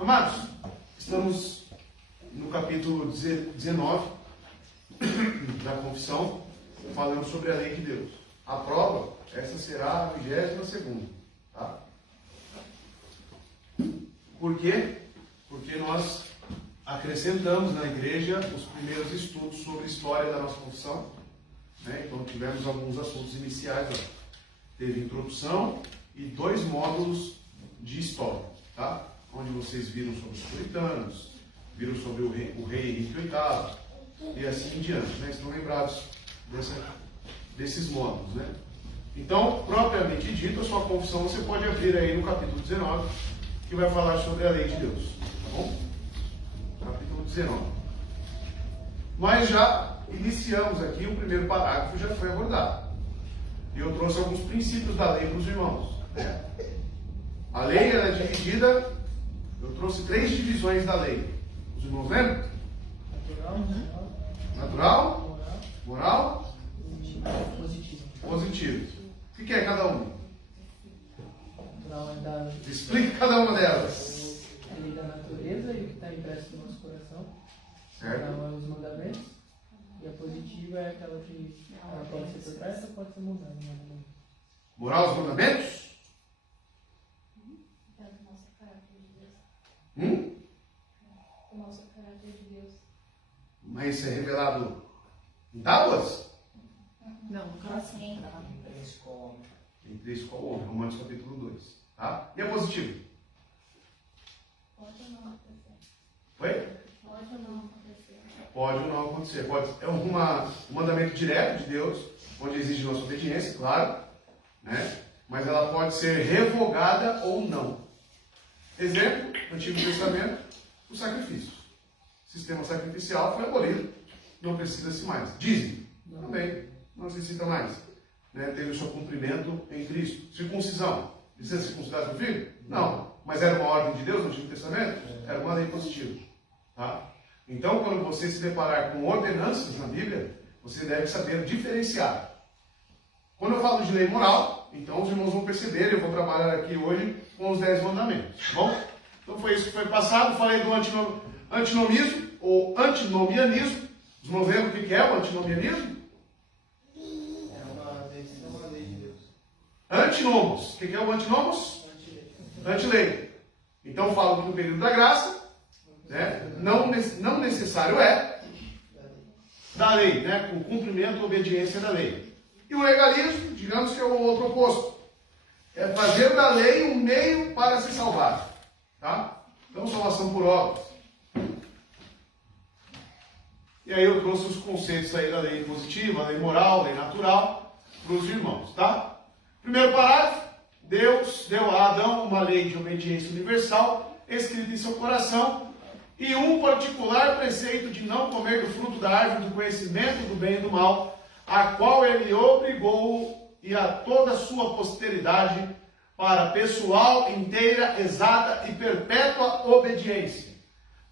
Amados, estamos no capítulo 19 da confissão, falando sobre a lei de Deus. A prova, essa será a 22ª, tá? Por quê? Porque nós acrescentamos na igreja os primeiros estudos sobre a história da nossa confissão, né? Então tivemos alguns assuntos iniciais lá. Teve introdução e 2 módulos de história, tá? Onde vocês viram sobre os puritanos, viram sobre o rei Henrique VIII e assim em diante, né? Estão lembrados desses módulos, né? Então, propriamente dito, a sua confissão você pode abrir aí no capítulo 19, que vai falar sobre a lei de Deus, tá bom? Capítulo 19. Nós já iniciamos aqui, o primeiro parágrafo já foi abordado. E eu trouxe alguns princípios da lei para os irmãos, né? A lei ela é dividida, eu trouxe 3 divisões da lei. Os irmãos lembram? Natural, moral, positivo. O que é cada um? Explique cada uma delas. A lei da natureza e o que está impresso no nosso coração. Certo. Então, é os mandamentos. E a positiva é aquela que ela pode ser progressa ou pode ser mudada. Moral, os mandamentos? O nosso caráter de Deus. O nosso caráter de Deus. Mas isso é revelado em tábuas? Não, no coração. Em 3 com o homem, Romanos capítulo 2. Tá? E a positiva? Pode ou não acontecer? Foi? Pode ou não acontecer? Pode ou não acontecer. É um mandamento direto de Deus, onde exige nossa obediência, claro, né? Mas ela pode ser revogada ou não. Exemplo, no Antigo Testamento, os sacrifícios. O sistema sacrificial foi abolido. Não precisa-se mais. Dizem, também, não necessita mais. Né? Teve o seu cumprimento em Cristo. Circuncisão. Precisa circuncidar seu filho? Não. Mas era uma ordem de Deus no Antigo Testamento? Era uma lei positiva. Tá? Então, quando você se deparar com ordenanças na Bíblia, você deve saber diferenciar. Quando eu falo de lei moral, então os irmãos vão perceber, eu vou trabalhar aqui hoje com os 10 mandamentos. Tá bom? Então foi isso que foi passado. Falei do antinomismo ou antinomianismo. Os irmãos lembram o que é o antinomianismo? É uma lei de Deus. Antinomos. O que é o antinomos? Antilei. Então falo que no período da graça, né, não necessário é da lei, né, com cumprimento e obediência da lei. E o legalismo, digamos que é o outro oposto. É fazer da lei um meio para se salvar. Tá? Então, salvação por obras. E aí eu trouxe os conceitos aí da lei positiva, lei moral, lei natural, para os irmãos. Tá? Primeiro parágrafo. Deus deu a Adão uma lei de obediência universal, escrita em seu coração, e um particular preceito de não comer do fruto da árvore do conhecimento do bem e do mal, a qual ele obrigou e a toda a sua posteridade para pessoal, inteira, exata e perpétua obediência.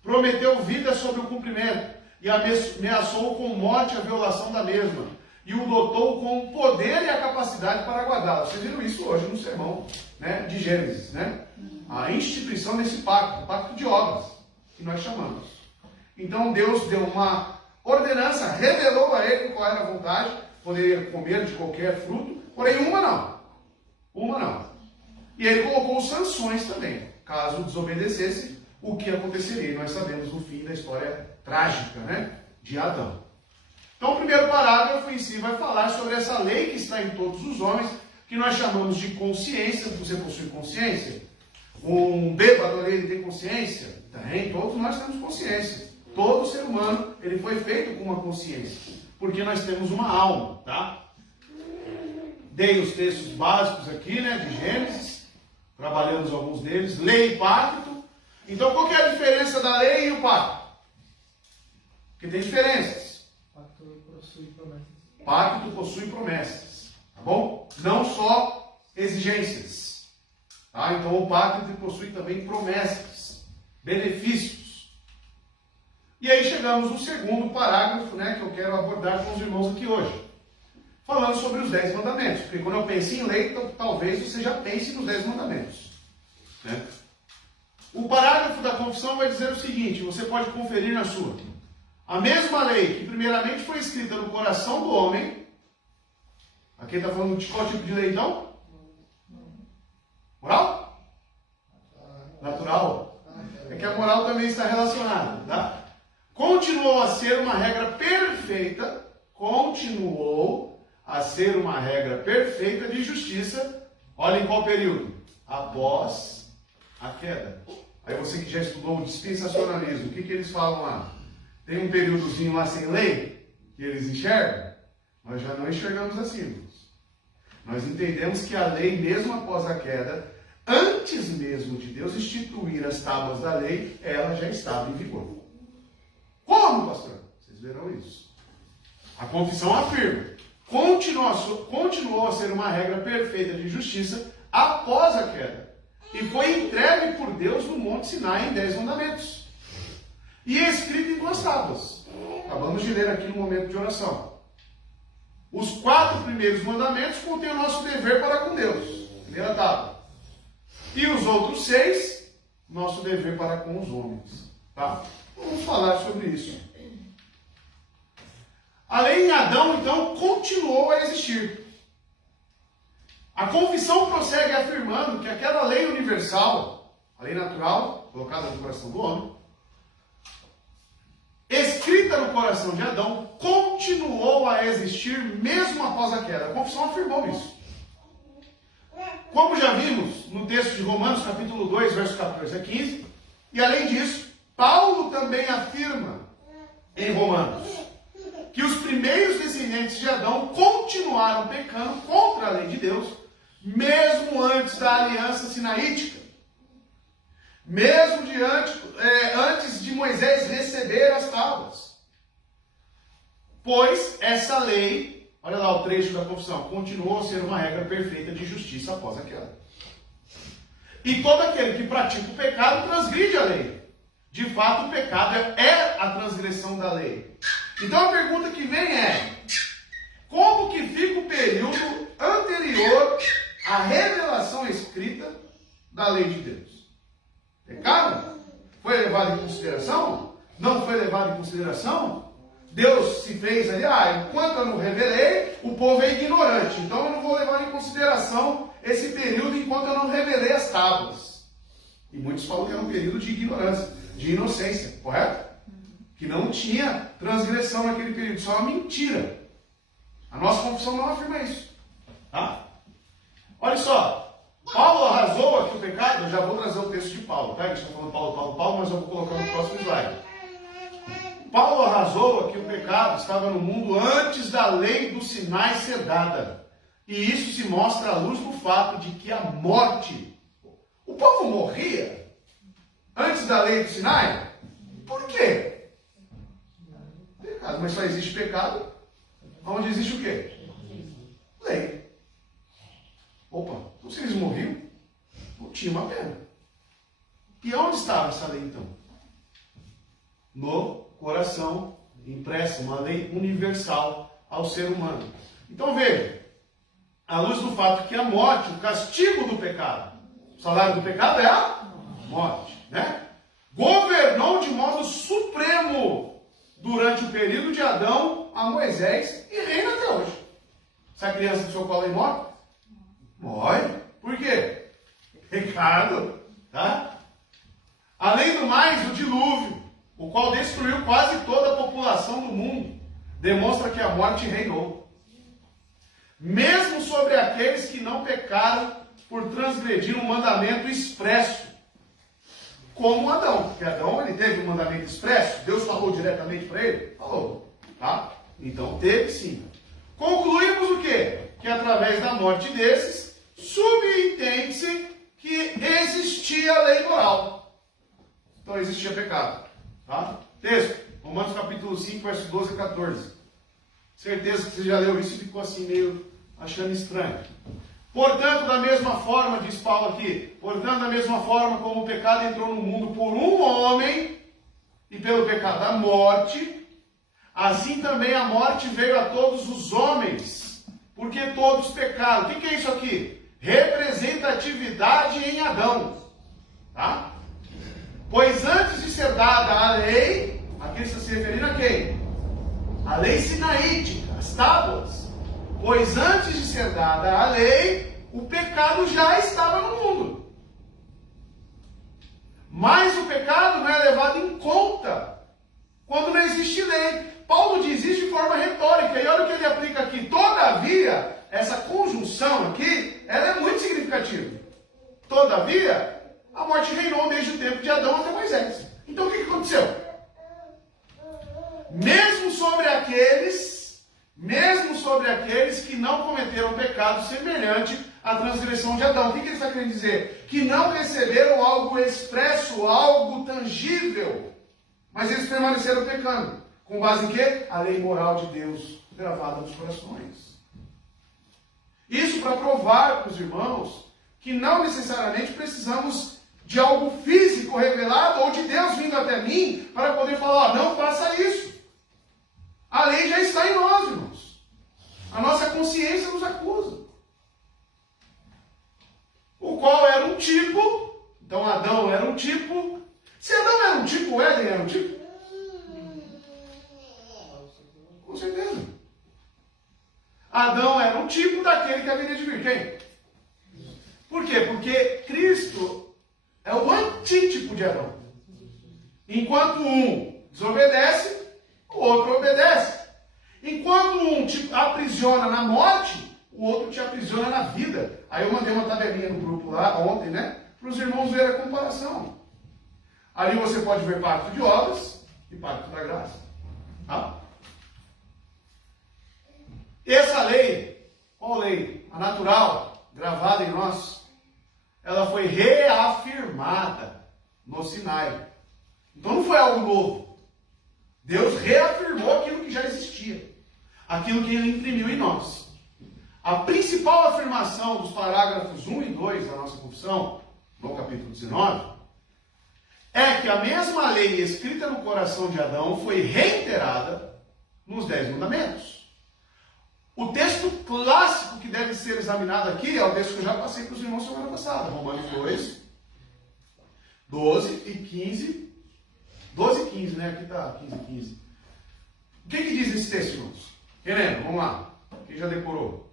Prometeu vida sobre o cumprimento e ameaçou com morte a violação da mesma, e o dotou com o poder e a capacidade para guardá-la. Vocês viram isso hoje no sermão, né, de Gênesis, né? A instituição desse pacto, o pacto de obras, que nós chamamos. Então Deus deu uma ordenança, revelou a ele qual era a vontade, poderia comer de qualquer fruto, porém uma não. Uma não. E ele colocou sanções também, caso desobedecesse, o que aconteceria. E nós sabemos no fim da história trágica, né, de Adão. Então o primeiro parágrafo em si vai falar sobre essa lei que está em todos os homens, que nós chamamos de consciência. Você possui consciência? Um bêbado ali, ele tem consciência? Tem, todos nós temos consciência. Todo ser humano, ele foi feito com uma consciência, porque nós temos uma alma, tá? Dei os textos básicos aqui, né, de Gênesis, trabalhamos alguns deles, lei e pacto. Então, qual que é a diferença da lei e o pacto? Porque tem diferenças. Pacto possui promessas. Pacto possui promessas, tá bom? Não só exigências, tá? Então, o pacto possui também promessas, benefícios. E aí chegamos no segundo parágrafo, né, que eu quero abordar com os irmãos aqui hoje. Falando sobre os 10 mandamentos. Porque quando eu penso em lei, talvez você já pense nos 10 mandamentos. Né? O parágrafo da confissão vai dizer o seguinte, você pode conferir na sua. A mesma lei que primeiramente foi escrita no coração do homem. Aqui está falando de qual tipo de lei então? Moral? Natural. É que a moral também está relacionada, tá? Continuou a ser uma regra perfeita, de justiça, olha em qual período? Após a queda. Aí você que já estudou o dispensacionalismo, o que eles falam lá? Tem um períodozinho lá sem lei, que eles enxergam? Nós já não enxergamos assim, irmãos. Nós entendemos que a lei, mesmo após a queda, antes mesmo de Deus instituir as tábuas da lei, ela já estava em vigor. Como, pastor? Vocês verão isso. A confissão afirma, continuou a ser uma regra perfeita de justiça após a queda. E foi entregue por Deus no Monte Sinai em 10 mandamentos. E é escrito em 2 tábuas. Acabamos de ler aqui no momento de oração. Os 4 primeiros mandamentos contêm o nosso dever para com Deus. Primeira tábua. E os outros 6, nosso dever para com os homens. Tá? Vamos falar sobre isso. A lei em Adão, então, continuou a existir. A confissão prossegue afirmando que aquela lei universal, a lei natural, colocada no coração do homem, escrita no coração de Adão, continuou a existir mesmo após a queda. A confissão afirmou isso. Como já vimos no texto de Romanos, capítulo 2, verso 14 a 15, e além disso, Paulo também afirma em Romanos que os primeiros descendentes de Adão continuaram pecando contra a lei de Deus, mesmo antes da aliança sinaítica, mesmo antes de Moisés receber as tábuas. Pois essa lei, olha lá o trecho da confissão, continuou a ser uma regra perfeita de justiça após a queda. E todo aquele que pratica o pecado transgride a lei. De fato, o pecado é a transgressão da lei. Então a pergunta que vem é: como que fica o período anterior à revelação escrita da lei de Deus? Pecado? Foi levado em consideração? Não foi levado em consideração? Deus se fez ali, enquanto eu não revelei, o povo é ignorante. Então eu não vou levar em consideração esse período enquanto eu não revelei as tábuas. E muitos falam que era um período de ignorância, de inocência, correto? Que não tinha transgressão naquele período, só uma mentira. A nossa confissão não afirma isso. Tá? Olha só, Paulo arrasou aqui o pecado, eu já vou trazer o texto de Paulo, tá? A gente está falando Paulo, mas eu vou colocar no próximo slide. Paulo arrasou aqui o pecado, estava no mundo antes da lei do Sinai ser dada. E isso se mostra à luz do fato de que a morte, o povo morria antes da lei do Sinai? Por quê? Pecado, mas só existe pecado onde existe o quê? Lei. Opa, então se eles morriam, não tinha uma pena. E onde estava essa lei então? No coração, impressa, uma lei universal ao ser humano. Então veja, à luz do fato que a morte, o castigo do pecado, o salário do pecado é a morte, né? Governou de modo supremo durante o período de Adão a Moisés e reina até hoje. Se a criança do seu colo aí morre, morre. Por quê? Pecado, tá? Além do mais, o dilúvio, o qual destruiu quase toda a população do mundo, demonstra que a morte reinou. Mesmo sobre aqueles que não pecaram por transgredir um mandamento expresso, como Adão. Porque Adão, ele teve um mandamento expresso, Deus falou diretamente para ele? Falou, tá? Então teve sim. Concluímos o quê? Que através da morte desses, subentende-se que existia a lei moral. Então existia pecado. Tá? Texto, Romanos capítulo 5, versos 12 a 14. Certeza que você já leu isso e ficou assim meio achando estranho. Portanto, da mesma forma, diz Paulo aqui, portanto, da mesma forma como o pecado entrou no mundo por um homem, e pelo pecado a morte, assim também a morte veio a todos os homens, porque todos pecaram. O que é isso aqui? Representatividade em Adão. Tá? Pois antes de ser dada a lei, aqui está se referindo a quem? A lei sinaítica, as tábuas. Pois antes de ser dada a lei, o pecado já estava no mundo. Mas o pecado não é levado em conta quando não existe lei. Paulo diz isso de forma retórica, e olha o que ele aplica aqui. Todavia, essa conjunção aqui, ela é muito significativa. Todavia, a morte reinou desde o tempo de Adão até Moisés. Então o que aconteceu? Mesmo sobre aqueles que não cometeram pecado semelhante à transgressão de Adão. O que ele está querendo dizer? Que não receberam algo expresso, algo tangível, mas eles permaneceram pecando. Com base em quê? A lei moral de Deus gravada nos corações. Isso para provar para os irmãos que não necessariamente precisamos de algo físico revelado ou de Deus vindo até mim para poder falar, não faça isso. A lei já está em nós, irmãos. A nossa consciência nos acusa. O qual era um tipo, então Adão era um tipo. Se Adão era um tipo, o Éden era um tipo? Com certeza. Adão era um tipo daquele que haveria de vir. Quem? Por quê? Porque Cristo é o antítipo de Adão. Enquanto um desobedece, o outro obedece. Enquanto um te aprisiona na morte, o outro te aprisiona na vida. Aí eu mandei uma tabelinha no grupo lá ontem, né? Para os irmãos verem a comparação. Ali você pode ver pacto de obras e pacto da graça. Tá? Essa lei, qual lei? A natural, gravada em nós, ela foi reafirmada no Sinai. Então não foi algo novo. Deus reafirmou aquilo que já existia. Aquilo que ele imprimiu em nós. A principal afirmação dos parágrafos 1 e 2 da nossa confissão, no capítulo 19, é que a mesma lei escrita no coração de Adão foi reiterada nos 10 mandamentos. O texto clássico que deve ser examinado aqui é o texto que eu já passei para os irmãos semana passada. Romanos 2, 12 e 15. 12 e 15, né? Aqui está 15 e 15. O que diz esse texto, irmãos? Quem lembra? Vamos lá. Quem já decorou?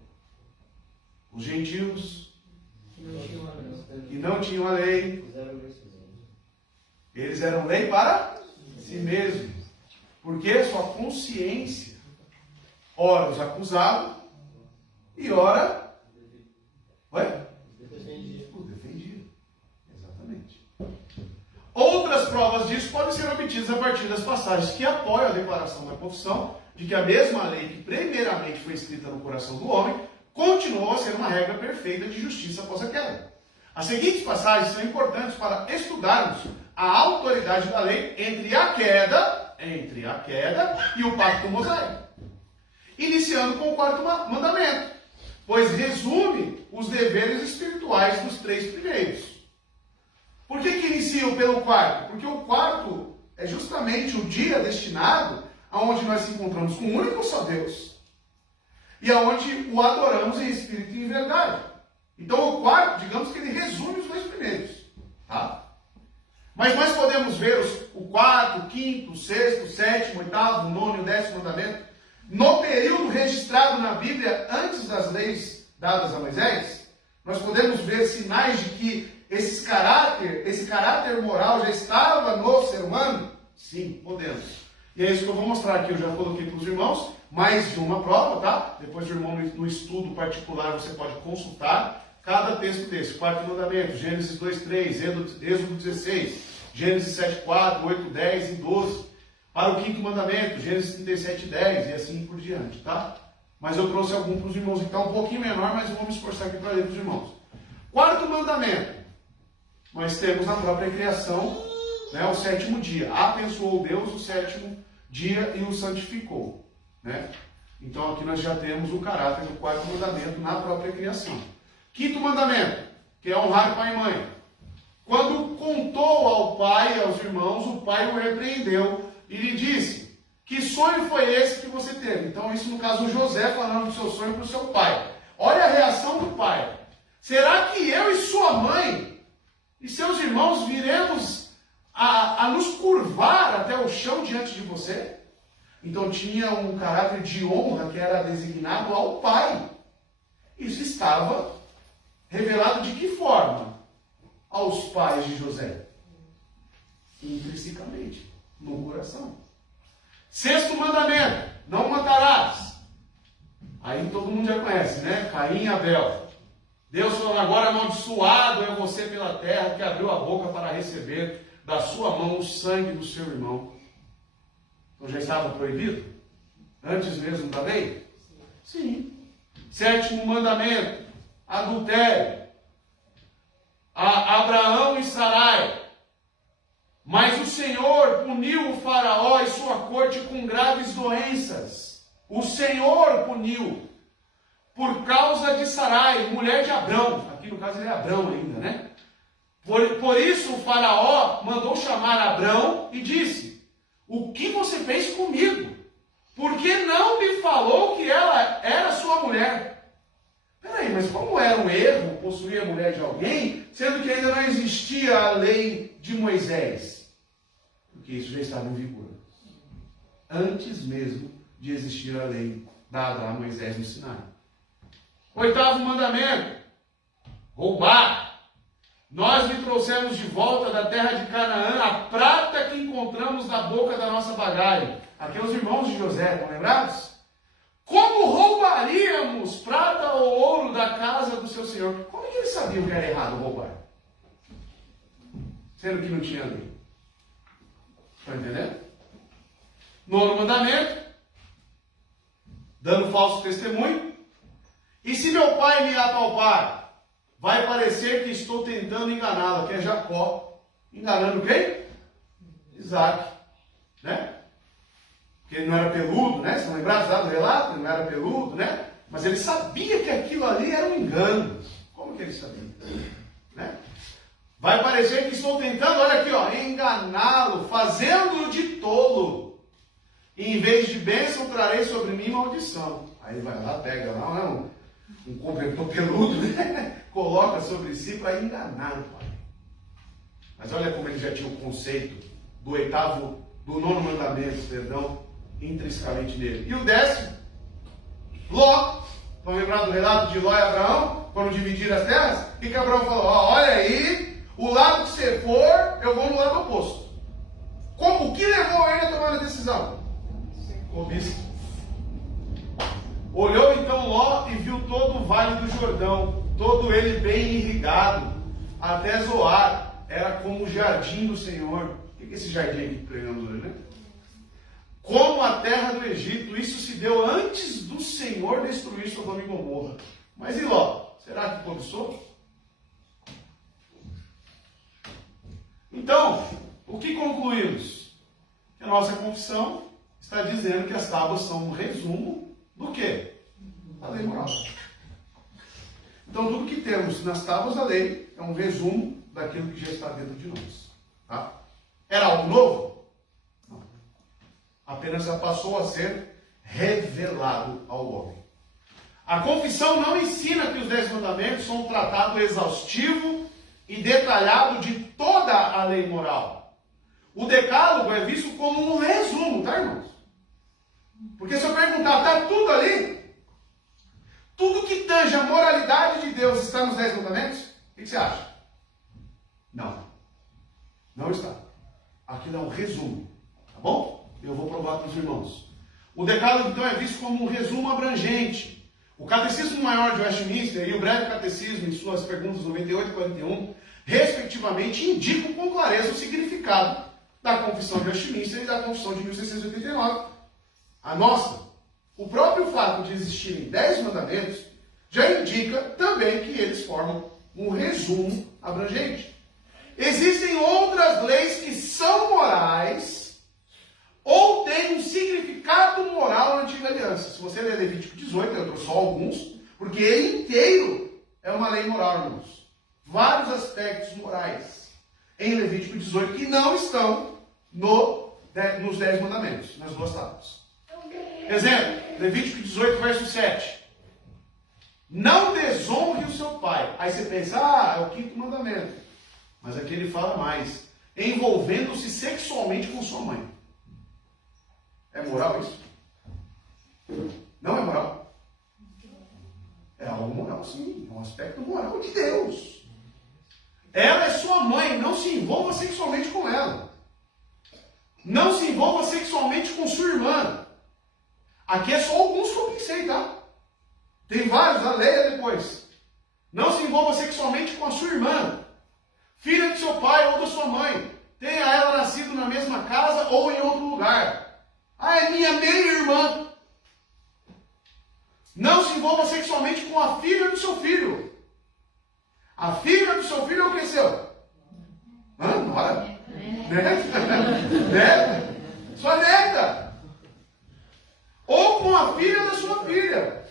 Os gentios que não tinham a lei, eles eram lei para si mesmos. Porque sua consciência ora os acusava e ora os defendia. Exatamente. Outras provas disso podem ser obtidas a partir das passagens que apoiam a declaração da confissão de que a mesma lei que primeiramente foi escrita no coração do homem continuou a ser uma regra perfeita de justiça após a queda. As seguintes passagens são importantes para estudarmos a autoridade da lei entre a queda e o pacto mosaico. Iniciando com o quarto mandamento, pois resume os deveres espirituais dos 3 primeiros. Por que iniciam pelo quarto? Porque o quarto é justamente o dia destinado aonde nós se encontramos com o único só Deus. E aonde o adoramos em espírito e em verdade. Então o quarto, digamos que ele resume os 2 primeiros. Tá? Mas nós podemos ver o quarto, o quinto, o sexto, o sétimo, o oitavo, o nono e o 10º mandamento. No período registrado na Bíblia antes das leis dadas a Moisés, nós podemos ver sinais de que esse caráter moral já estava no ser humano? Sim, podemos. E é isso que eu vou mostrar aqui. Eu já coloquei para os irmãos mais de uma prova, tá? Depois o irmão no estudo particular você pode consultar cada texto desse. Quarto mandamento, Gênesis 2:3, Êxodo 16, Gênesis 7:4, 8:10 e 12. Para o quinto mandamento, Gênesis 37:10 e assim por diante, tá? Mas eu trouxe algum para os irmãos, então um pouquinho menor, mas eu vou me esforçar aqui para ler para os irmãos. Quarto mandamento, nós temos na própria criação, né, o 7º dia. Abençoou Deus o 7º dia e o santificou, né? Então aqui nós já temos o caráter do quarto mandamento na própria criação. Quinto mandamento, que é honrar pai e mãe. Quando contou ao pai e aos irmãos, o pai o repreendeu e lhe disse: que sonho foi esse que você teve? Então isso no caso José falando do seu sonho para o seu pai. Olha a reação do pai. Será que eu e sua mãe e seus irmãos viremos a nos curvar até o chão diante de você. Então tinha um caráter de honra que era designado ao pai. Isso estava revelado de que forma? Aos pais de José. Intrinsecamente, no coração. Sexto mandamento, não matarás. Aí todo mundo já conhece, né? Caim e Abel. Deus falou, agora amaldiçoado é você pela terra que abriu a boca para receber da sua mão o sangue do seu irmão. Então já estava proibido? Antes mesmo da lei? Sim. Sétimo mandamento, adultério. A Abraão e Sarai. Mas o Senhor puniu o faraó e sua corte com graves doenças. O Senhor puniu por causa de Sarai, mulher de Abrão. Aqui no caso ele é Abrão ainda, né? Por isso o faraó mandou chamar Abrão e disse, o que você fez comigo? Por que não me falou que ela era sua mulher? Peraí, mas como era um erro possuir a mulher de alguém, sendo que ainda não existia a lei de Moisés? Porque isso já estava em vigor. Antes mesmo de existir a lei dada a Moisés no Sinai. Oitavo mandamento. Roubar. Nós lhe trouxemos de volta da terra de Canaã a prata que encontramos na boca da nossa bagagem. Aqui os irmãos de José, estão lembrados? Como roubaríamos prata ou ouro da casa do seu senhor? Como é que eles sabiam que era errado roubar? Sendo que não tinha lei. Está entendendo? Nono mandamento. Dando falso testemunho. E se meu pai me apalpar, vai parecer que estou tentando enganá-lo, que é Jacó. Enganando quem? Isaac. Né? Porque ele não era peludo, né? Vocês lembraram lá do relato? Ele não era peludo, né? Mas ele sabia que aquilo ali era um engano. Como que ele sabia? Né? Vai parecer que estou tentando, olha aqui, ó, enganá-lo, fazendo-o de tolo. E em vez de bênção, trarei sobre mim maldição. Aí vai lá, pega lá, não, um cobertor peludo, né? Coloca sobre si para enganar o pai. Mas olha como ele já tinha o conceito do nono mandamento, perdão, intrinsecamente nele. E o 10º, Ló. Estão lembrados do relato de Ló e Abraão? Quando dividiram as terras? O que Abraão falou? Olha aí, o lado que você for, eu vou no lado oposto. O que levou ele a tomar a decisão? Cobiça. Olhou então Ló e viu todo o vale do Jordão, todo ele bem irrigado, até Zoar, era como o jardim do Senhor. O que é esse jardim aqui que pregamos hoje, né? Como a terra do Egito, isso se deu antes do Senhor destruir Sodoma e Gomorra. Mas e Ló? Será que cobiçou? Então, o que concluímos? Que a nossa confissão está dizendo que as tábuas são um resumo do quê? Da lei moral. Então, tudo que temos nas tábuas da lei é um resumo daquilo que já está dentro de nós. Tá? Era algo novo? Não. Apenas já passou a ser revelado ao homem. A confissão não ensina que os 10 mandamentos são um tratado exaustivo e detalhado de toda a lei moral. O decálogo é visto como um resumo, tá, irmãos? Porque se eu perguntar, está tudo ali? Tudo que tange a moralidade de Deus está nos 10 mandamentos? O que você acha? Não. Não está. Aquilo é um resumo. Tá bom? Eu vou provar para os irmãos. O decálogo, então, é visto como um resumo abrangente. O Catecismo Maior de Westminster e o Breve Catecismo, em suas perguntas 98 e 41, respectivamente, indicam com clareza o significado da Confissão de Westminster e da Confissão de 1689. A nossa, o próprio fato de existirem 10 mandamentos já indica também que eles formam um resumo abrangente. Existem outras leis que são morais ou têm um significado moral na Antiga Aliança. Se você ler Levítico 18, eu trouxe só alguns, porque ele inteiro é uma lei moral, irmãos. Vários aspectos morais em Levítico 18 que não estão nos 10 mandamentos, nas duas tábuas. Exemplo, Levítico 18, verso 7. Não desonre o seu pai. Aí você pensa, é o 5º mandamento. Mas aqui ele fala mais. envolvendo-se sexualmente com sua mãe. É moral isso? Não é moral? É algo moral, sim. É um aspecto moral de Deus. Ela é sua mãe, não se envolva sexualmente com ela. Não se envolva sexualmente com sua irmã. Aqui é só alguns que eu pensei, tá? Tem vários, a leia depois. Não se envolva sexualmente com a sua irmã, filha de seu pai ou da sua mãe. Tenha ela nascido na mesma casa ou em outro lugar. Ah, é minha meia-irmã. Não se envolva sexualmente com a filha do seu filho. A filha do seu filho é o que seu? Nora? Neta? Neta? Sua neta. Ou com a filha da sua filha.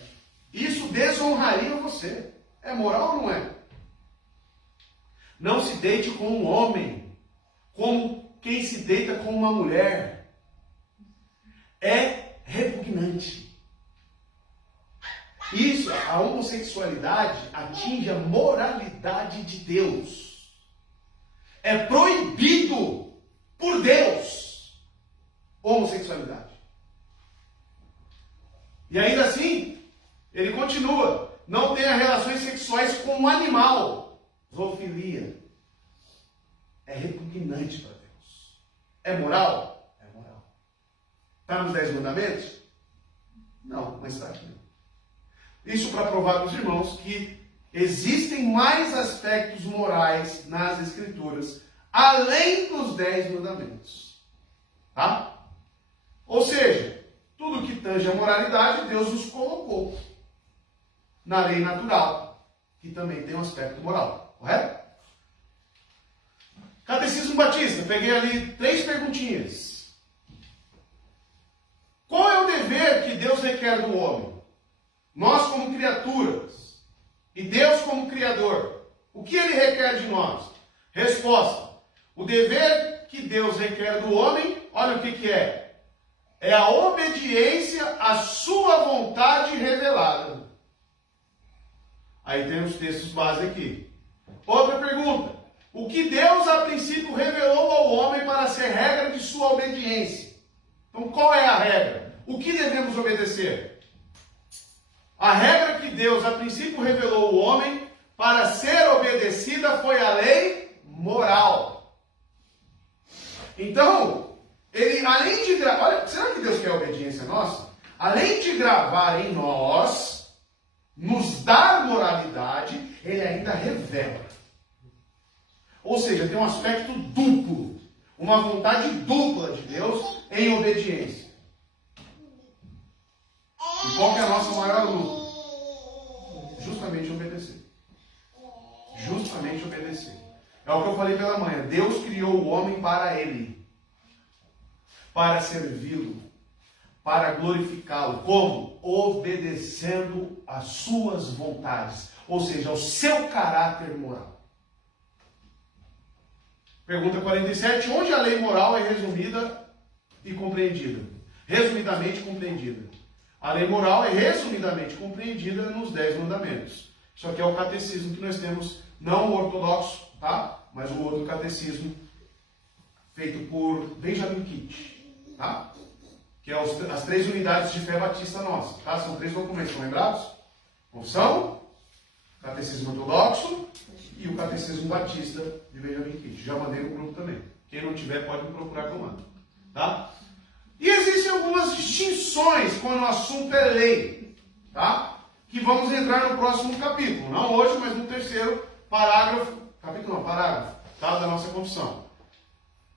Isso desonraria você. É moral ou não é? Não se deite com um homem como quem se deita com uma mulher. É repugnante. Isso, a homossexualidade atinge a moralidade de Deus. É proibido por Deus homossexualidade. E ainda assim, ele continua. Não tenha relações sexuais com um animal. Zoofilia. É repugnante para Deus. É moral? É moral. Está nos 10 mandamentos? Não, mas está aqui. Isso para provar para os irmãos que existem mais aspectos morais nas Escrituras, além dos 10 mandamentos. Tá? Ou seja, tudo que tange a moralidade, Deus nos colocou na lei natural, que também tem um aspecto moral. Correto? Catecismo Batista, peguei ali 3 perguntinhas. Qual é o dever que Deus requer do homem? Nós como criaturas e Deus como Criador, o que Ele requer de nós? Resposta: o dever que Deus requer do homem, olha o que é. É a obediência à sua vontade revelada. Aí tem os textos base aqui. Outra pergunta: o que Deus a princípio revelou ao homem para ser regra de sua obediência? Então qual é a regra? O que devemos obedecer? A regra que Deus a princípio revelou ao homem para ser obedecida foi a lei moral. Então, ele além de gravar, olha, será que Deus quer a obediência nossa? Além de gravar em nós, nos dar moralidade, ele ainda revela. Ou seja, tem um aspecto duplo, uma vontade dupla de Deus em obediência. E qual que é a nossa maior luta? Justamente obedecer. Justamente obedecer. É o que eu falei pela manhã. Deus criou o homem para Ele. Para servi-lo. Para glorificá-lo. Como? Obedecendo às suas vontades. Ou seja, ao seu caráter moral. Pergunta 47. Onde a lei moral é resumida e compreendida? Resumidamente compreendida. A lei moral é resumidamente compreendida nos 10 mandamentos. Isso aqui é o catecismo que nós temos, não o ortodoxo, tá? Mas o outro catecismo feito por Benjamin Kitt, tá? Que é as 3 unidades de fé batista nossa, tá? São 3 documentos, estão lembrados? Confissão, catecismo ortodoxo e o catecismo batista de Benjamin Kitt. Já mandei no grupo também. Quem não tiver pode me procurar que eu mando, tá? E existem algumas distinções quando o assunto é lei, tá? Que vamos entrar no próximo capítulo. Não hoje, mas no 3º parágrafo, capítulo não, parágrafo, tá? Da nossa confissão.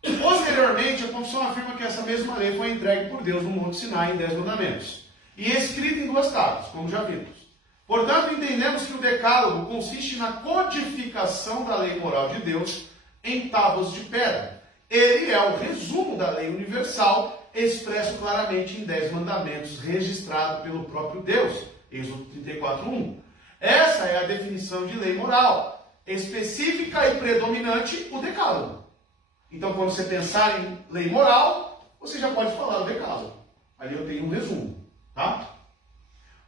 Posteriormente, a confissão afirma que essa mesma lei foi entregue por Deus no Monte Sinai em 10 mandamentos. E escrita em 2 tábuas, como já vimos. Portanto, entendemos que o decálogo consiste na codificação da lei moral de Deus em tábuas de pedra. Ele é o resumo da lei universal, expresso claramente em 10 mandamentos, registrado pelo próprio Deus. Êxodo 34:1. Essa é a definição de lei moral, específica e predominante, o decálogo. Então, quando você pensar em lei moral, você já pode falar o decálogo. Ali eu tenho um resumo, tá?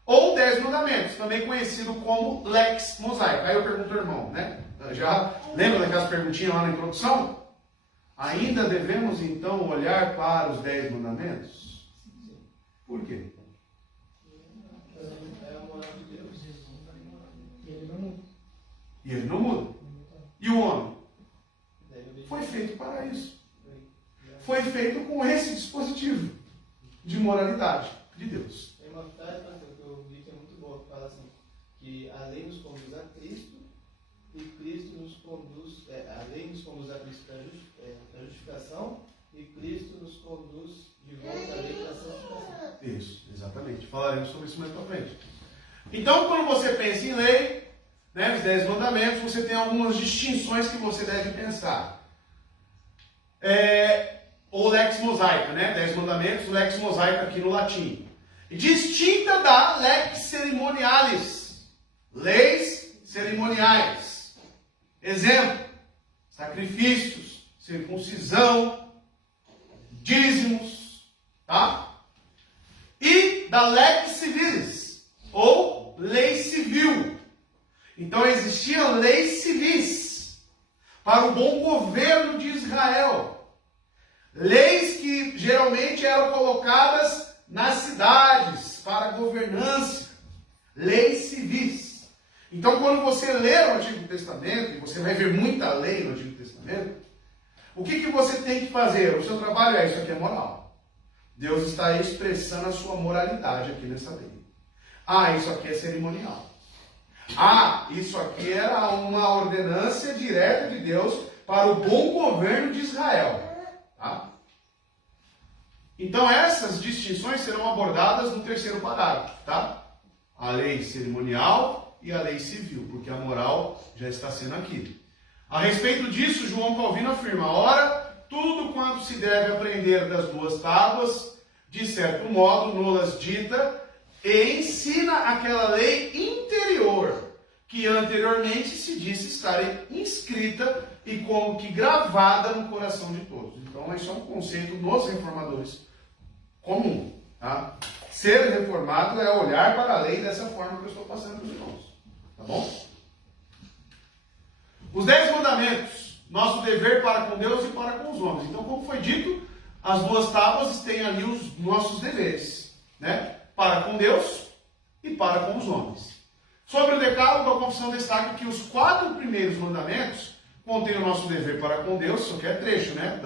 Ou 10 mandamentos, também conhecido como lex mosaica. Aí eu pergunto ao irmão, né? Já lembra daquelas perguntinhas lá na introdução? ainda devemos então olhar para os 10 mandamentos? Por quê? É a moral de Deus. E ele não muda. E ele não muda. E o homem? Foi feito para isso. Foi feito com esse dispositivo de moralidade de Deus. Tem uma frase, pastor, que eu vi que é muito boa, que fala assim, que a lei nos conduz a Cristo e Cristo nos conduz, a lei nos conduz a Cristo para a justificação e Cristo nos conduz de volta à lei para a santificação. Isso, exatamente. Falaremos sobre isso mais para frente. Então, quando você pensa em lei, né, os 10 mandamentos, você tem algumas distinções que você deve pensar. Ou lex mosaica, né? 10 mandamentos, lex mosaica aqui no latim. Distinta da lex cerimonialis, leis cerimoniais. Exemplo, sacrifícios, circuncisão, dízimos, tá? E da lex civilis, ou lei civil. Então existiam leis civis para o bom governo de Israel. Leis que geralmente eram colocadas nas cidades para a governança. Leis civis. Então, quando você lê o Antigo Testamento, e você vai ver muita lei no Antigo Testamento, o que você tem que fazer? O seu trabalho é isso aqui, é moral. Deus está expressando a sua moralidade aqui nessa lei. Ah, isso aqui é cerimonial. Ah, isso aqui era uma ordenância direta de Deus para o bom governo de Israel. Tá? Então essas distinções serão abordadas no terceiro parágrafo. Tá? A lei cerimonial e a lei civil, porque a moral já está sendo aqui. A respeito disso, João Calvino afirma: ora, tudo quanto se deve aprender das duas tábuas, de certo modo, nolas dita, e ensina aquela lei interior, que anteriormente se disse estar inscrita e como que gravada no coração de todos. Então, isso é um conceito nos reformadores comum. Tá? Ser reformado é olhar para a lei dessa forma que eu estou passando para os irmãos. Tá bom? Os 10 mandamentos, nosso dever para com Deus e para com os homens. Então, como foi dito, as duas tábuas têm ali os nossos deveres, né? Para com Deus e para com os homens. Sobre o decálogo, a confissão destaca que os 4 primeiros mandamentos contêm o nosso dever para com Deus, isso aqui é trecho, né,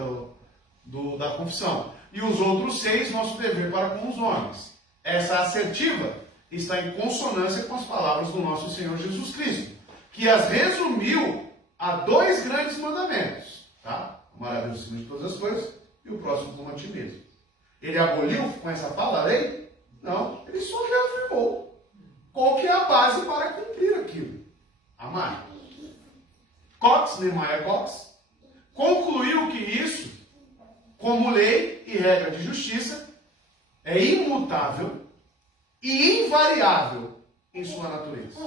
da confissão. E os outros 6, nosso dever para com os homens. Essa assertiva está em consonância com as palavras do nosso Senhor Jesus Cristo, que as resumiu a 2 grandes mandamentos. Tá? Amar a Deus acima de todas as coisas e o próximo como a ti mesmo. Ele aboliu com essa fala a lei? Não, ele só reafirmou. Qual que é a base para cumprir aquilo? Amar. Cox, Niemeyer Cox, concluiu que isso, como lei e regra de justiça, é imutável e invariável em sua natureza.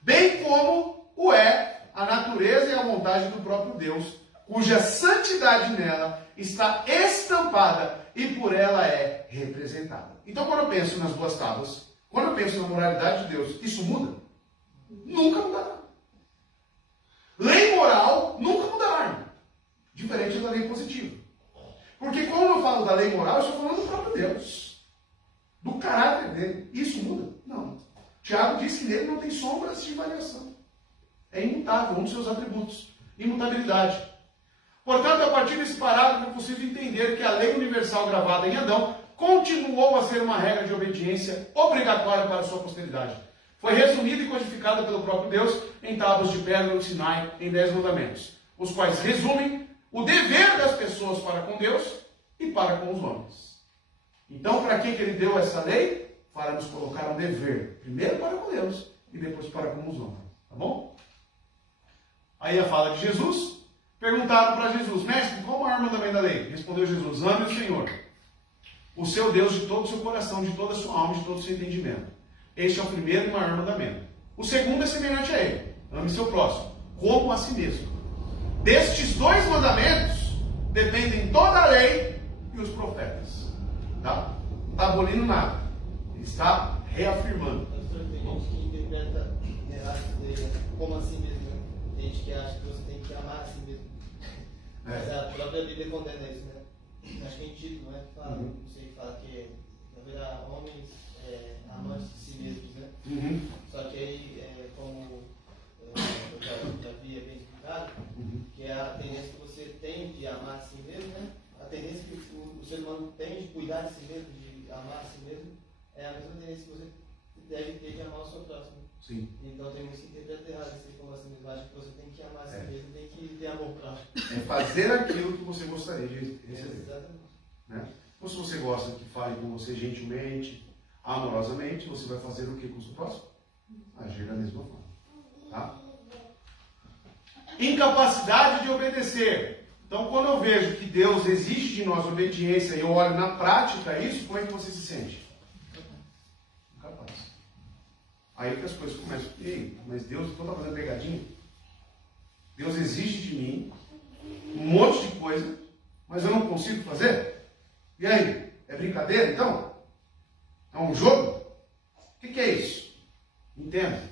Bem como o é a natureza e a vontade do próprio Deus, cuja santidade nela está estampada e por ela é representada. Então, quando eu penso nas duas tábuas, quando eu penso na moralidade de Deus, isso muda? Nunca mudará. Lei moral nunca mudará. Diferente da lei positiva. Porque quando eu falo da lei moral, eu estou falando do próprio Deus. Do caráter dele. Isso muda? Não. Tiago diz que nele não tem sombras de variação. É imutável, um dos seus atributos. Imutabilidade. Portanto, a partir desse parágrafo é possível entender que a lei universal gravada em Adão continuou a ser uma regra de obediência obrigatória para a sua posteridade. Foi resumida e codificada pelo próprio Deus em tábuas de pedra do Sinai, em 10 mandamentos, os quais resumem o dever das pessoas para com Deus e para com os homens. Então, para que ele deu essa lei? Para nos colocar um dever, primeiro para com Deus e depois para com os homens. Tá bom? Aí a fala de Jesus. Perguntaram para Jesus: mestre, qual o maior mandamento da lei? Respondeu Jesus: ame o Senhor, o seu Deus, de todo o seu coração, de toda a sua alma, de todo o seu entendimento. Este é o primeiro e maior mandamento. O segundo é semelhante a ele: ame seu próximo, como a si mesmo. Destes 2 mandamentos dependem toda a lei e os profetas. Tá? Não está abolindo nada. Ele está reafirmando. Pastor, tem gente que interpreta errado como assim mesmo. Tem gente que acha que você tem que amar assim mesmo. Mas a própria Bíblia condena isso, né? Acho que em Tito, não é? Fala, não sei, fala que haverá homens amantes de si mesmos, né? Só que aí, como eu já havia bem explicado, que é a tendência que você tem de amar a si mesmo, né? A tendência que o ser humano tem de cuidar de si mesmo, de amar a si mesmo, é a mesma tendência que você deve ter de amar o seu próximo. Sim. Então tem muitos que interpretam errado essa informação mesmo. Acho que você tem que amar a si mesmo, tem que ter amor próprio. É fazer aquilo que você gostaria de receber. Exatamente. Né? Ou se você gosta que fale com você gentilmente, amorosamente, você vai fazer o que com o seu próximo? Agir da mesma forma. Tá? Incapacidade de obedecer. Então, quando eu vejo que Deus exige de nós obediência e eu olho na prática isso, como é que você se sente? Incapaz. Aí que as coisas começam. Ei, mas Deus está fazendo pegadinha? Deus exige de mim um monte de coisa, mas eu não consigo fazer? E aí? É brincadeira então? É um jogo? O que é isso? Entenda.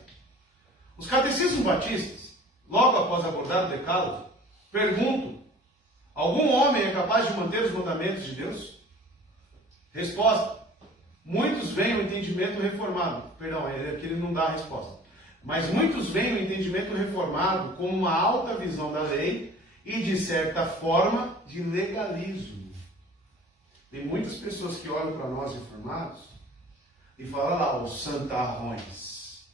Os catecismos batistas, logo após abordar o decálogo, perguntam: algum homem é capaz de manter os mandamentos de Deus? Resposta: muitos veem o entendimento reformado. Perdão, aqui ele não dá a resposta. Mas muitos veem o entendimento reformado como uma alta visão da lei e, de certa forma, de legalismo. Tem muitas pessoas que olham para nós reformados e falam: lá, os santarrões.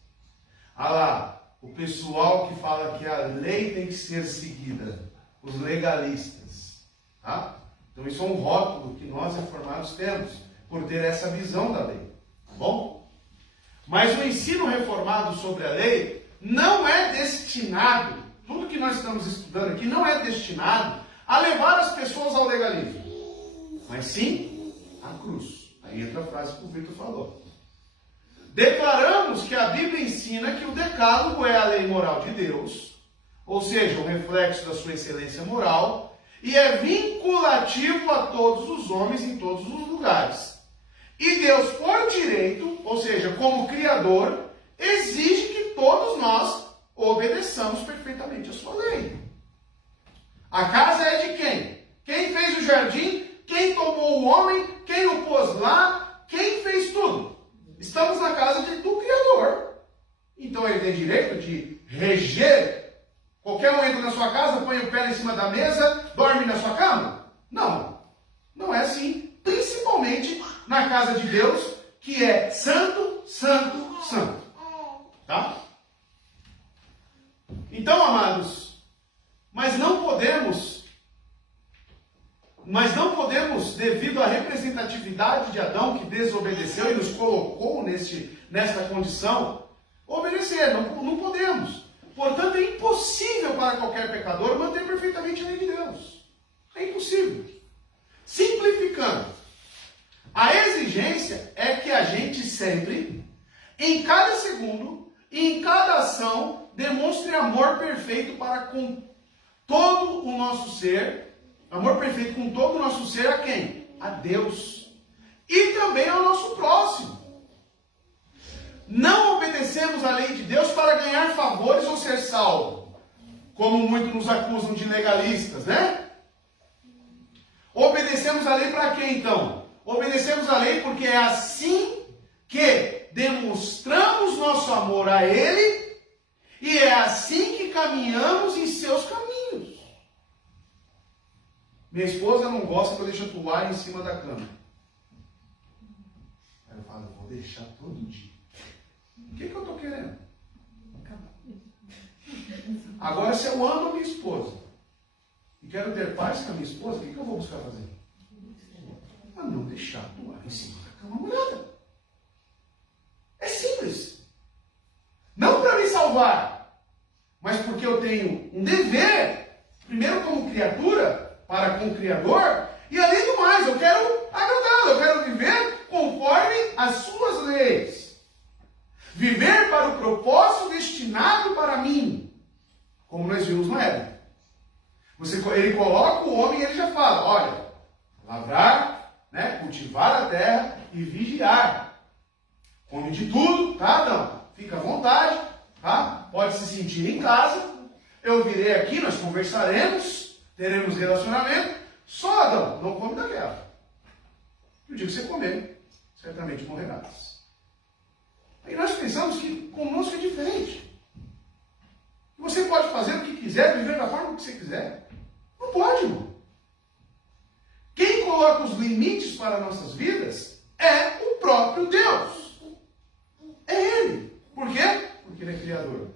Ah lá, o pessoal que fala que a lei tem que ser seguida. Os legalistas. Tá? Então isso é um rótulo que nós reformados temos, por ter essa visão da lei. Tá bom? Mas o ensino reformado sobre a lei não é destinado, tudo que nós estamos estudando aqui não é destinado a levar as pessoas ao legalismo, mas sim à cruz. Aí entra a frase que o Vitor falou. Declaramos que a Bíblia ensina que o decálogo é a lei moral de Deus, ou seja, o reflexo da sua excelência moral, e é vinculativo a todos os homens em todos os lugares. E Deus, por direito, ou seja, como Criador, exige que todos nós obedeçamos perfeitamente a sua lei. A casa é de quem? Quem fez o jardim? Quem tomou o homem? Quem o pôs lá? Quem fez tudo? Estamos na casa do Criador. Então ele tem direito de reger. Qualquer um entra na sua casa, põe o pé em cima da mesa, dorme na sua cama? Não. Não é assim. Principalmente na casa de Deus, que é santo, santo, santo. Tá? Então, amados, mas não podemos, devido à representatividade de Adão, que desobedeceu e nos colocou nesta condição, obedecer. Não podemos. Portanto, é impossível para qualquer pecador manter perfeitamente a lei de Deus. É impossível. Simplificando, a exigência é que a gente sempre, em cada segundo e em cada ação, demonstre amor perfeito para com todo o nosso ser. Amor perfeito com todo o nosso ser a quem? A Deus. E também ao nosso próximo. Não obedecemos a lei de Deus para ganhar favores ou ser salvo, como muitos nos acusam de legalistas, né? Obedecemos a lei para quê, então? Obedecemos a lei porque é assim que demonstramos nosso amor a Ele e é assim que caminhamos em seus caminhos. Minha esposa não gosta que eu deixe a toalha em cima da cama. Aí eu falo: eu vou deixar todo dia. O que eu estou querendo? Agora, se eu amo a minha esposa e quero ter paz com a minha esposa, o que eu vou buscar fazer? A não deixar a toalha em cima da cama molhada. É simples. Não para me salvar, mas porque eu tenho um dever, primeiro como criatura, para com o Criador, e além do mais, eu quero agradá-lo, eu quero viver conforme as suas leis. Viver para o propósito destinado para mim, como nós vimos no Éden. Ele coloca o homem e ele já fala: olha, lavrar, né, cultivar a terra e vigiar. Come de tudo, tá, Adão? Fica à vontade, tá? Pode se sentir em casa. Eu virei aqui, nós conversaremos, teremos relacionamento. Só Adão, não come daquela. E o dia que você comer, certamente morrerás. Aí nós pensamos que conosco é diferente. Você pode fazer o que quiser, viver da forma que você quiser. Não pode, irmão. Quem coloca os limites para nossas vidas é o próprio Deus. É Ele. Por quê? Porque Ele é Criador.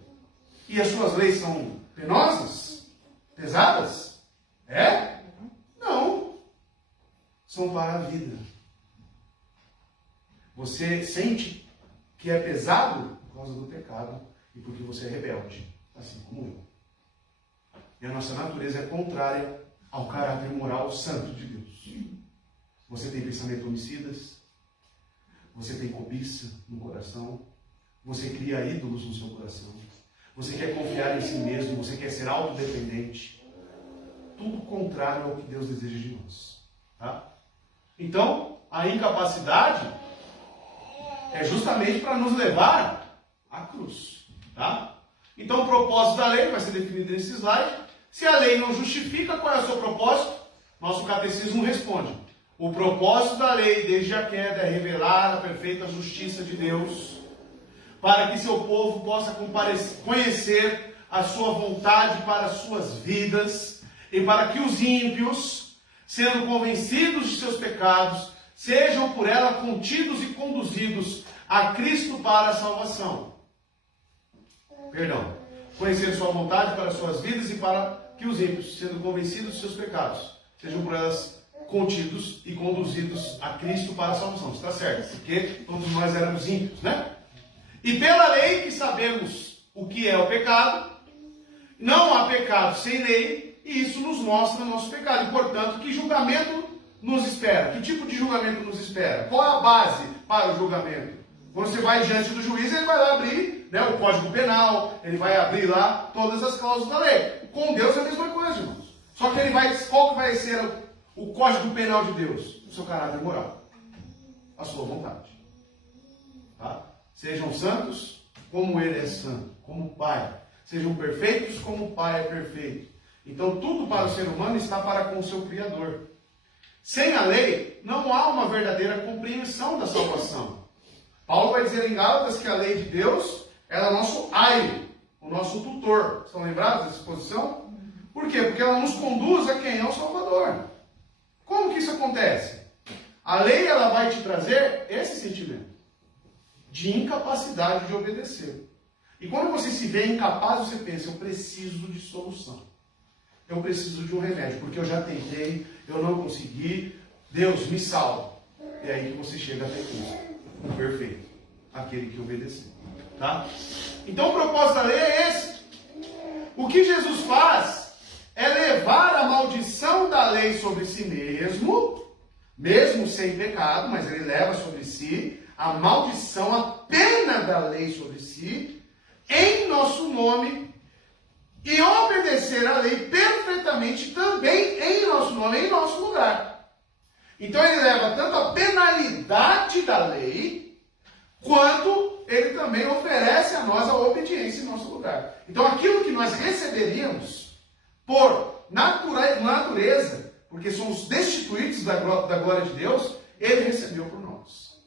E as suas leis são penosas? Pesadas? É? Não. São para a vida. Você sente que é pesado por causa do pecado e porque você é rebelde, assim como eu. E a nossa natureza é contrária ao caráter moral santo de Deus. Você tem pensamentos homicidas, você tem cobiça no coração, você cria ídolos no seu coração, você quer confiar em si mesmo, você quer ser autodependente. Tudo contrário ao que Deus deseja de nós. Tá? Então, a incapacidade é justamente para nos levar à cruz. Tá? Então, o propósito da lei vai ser definido nesse slide. Se a lei não justifica, qual é o seu propósito? Nosso catecismo responde. O propósito da lei, desde a queda, é revelar a perfeita justiça de Deus, para que seu povo possa conhecer a sua vontade para as suas vidas, e para que os ímpios, sendo convencidos de seus pecados, sejam por ela contidos e conduzidos a Cristo para a salvação. Conhecer sua vontade para as suas vidas e para que os ímpios, sendo convencidos de seus pecados, sejam por elas contidos e conduzidos a Cristo para a salvação. Está certo? Porque todos nós éramos ímpios, né? E pela lei que sabemos o que é o pecado, não há pecado sem lei, e isso nos mostra o nosso pecado. E, portanto, que julgamento nos espera? Que tipo de julgamento nos espera? Qual é a base para o julgamento? Quando você vai diante do juiz, ele vai lá abrir, né, o Código Penal, ele vai abrir lá todas as cláusulas da lei. Com Deus é a mesma coisa, irmãos. Só que ele vai, qual que vai ser o Código Penal de Deus? O seu caráter moral. A sua vontade. Tá? Sejam santos como Ele é santo, como o Pai. Sejam perfeitos como o Pai é perfeito. Então tudo para o ser humano está para com o seu Criador. Sem a lei, não há uma verdadeira compreensão da salvação. Paulo vai dizer em Gálatas que a lei de Deus ela é nosso aio, o nosso tutor. Estão lembrados dessa exposição? Por quê? Porque ela nos conduz a quem é o Salvador. Como que isso acontece? A lei ela vai te trazer esse sentimento de incapacidade de obedecer. E quando você se vê incapaz, você pensa, eu preciso de solução. Eu preciso de um remédio, porque eu já tentei, eu não consegui, Deus me salva. É aí que você chega até Cristo, o perfeito, aquele que obedeceu. Tá? Então o propósito da lei é esse. O que Jesus faz é levar a maldição da lei sobre si mesmo, mesmo sem pecado, mas ele leva sobre si a maldição, a pena da lei sobre si, em nosso nome, e obedecer a lei perfeitamente também em nosso nome, em nosso lugar. Então ele leva tanto a penalidade da lei, quanto ele também oferece a nós a obediência em nosso lugar. Então aquilo que nós receberíamos por natureza, porque somos destituídos da glória de Deus, ele recebeu por nós.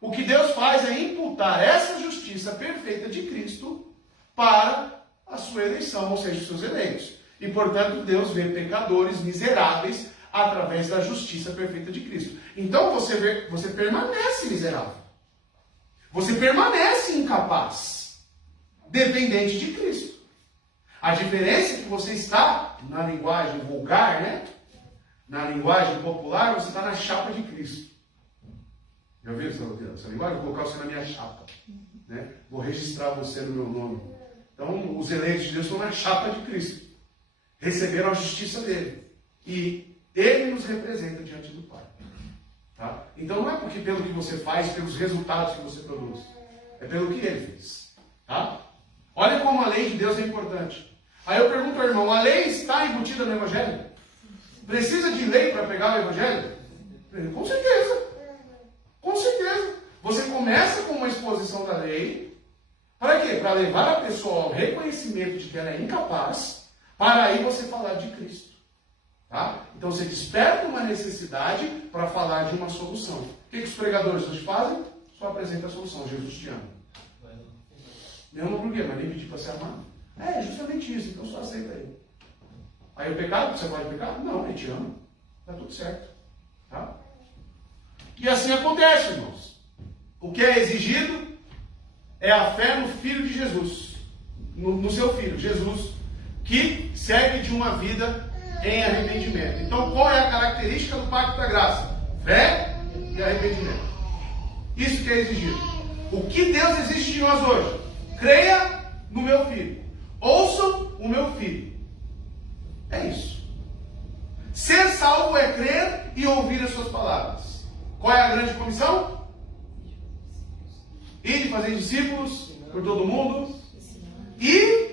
O que Deus faz é imputar essa justiça perfeita de Cristo para a sua eleição, ou seja, os seus eleitos. E, portanto, Deus vê pecadores miseráveis através da justiça perfeita de Cristo. Então, você permanece miserável. Você permanece incapaz, dependente de Cristo. A diferença é que você está, na linguagem vulgar, né? Na linguagem popular, você está na chapa de Cristo. Já viu essa linguagem? Vou colocar você na minha chapa. Né? Vou registrar você no meu nome. Então, os eleitos de Deus estão na chapa de Cristo. Receberam a justiça dele. E ele nos representa diante do Pai. Tá? Então, não é porque pelo que você faz, pelos resultados que você produz. É pelo que ele fez. Tá? Olha como a lei de Deus é importante. Aí eu pergunto ao irmão, a lei está embutida no Evangelho? Precisa de lei para pegar o Evangelho? Com certeza. Com certeza. Você começa com uma exposição da lei. Para quê? Para levar a pessoa ao reconhecimento de que ela é incapaz, para aí você falar de Cristo. Tá? Então você desperta uma necessidade para falar de uma solução. O que os pregadores hoje fazem? Só apresenta a solução. Jesus te ama. Me ama por quê? Mas nem pedir para ser amado. É justamente isso. Então só aceita ele. Aí o pecado, você pode pecar? Não, ele te ama. Está tudo certo. Tá? E assim acontece, irmãos. O que é exigido é a fé no Filho de Jesus. No seu Filho, Jesus, que segue de uma vida em arrependimento. Então, qual é a característica do pacto da graça? Fé e arrependimento. Isso que é exigido. O que Deus exige de nós hoje? Creia no meu Filho. Ouçam o meu Filho. É isso. Ser salvo é crer e ouvir as suas palavras. Qual é a grande comissão? Ir de fazer discípulos por todo mundo e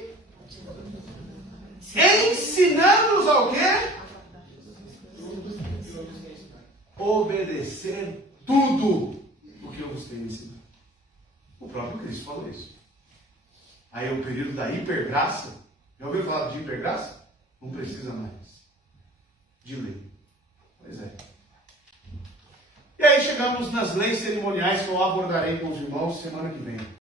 ensinando-os ao quê? Obedecer tudo o que eu vos tenho ensinado. O próprio Cristo falou isso. Aí o período da hipergraça. Já ouviu falar de hipergraça? Não precisa mais de lei. Pois é. E aí chegamos nas leis cerimoniais que eu abordarei com os irmãos semana que vem.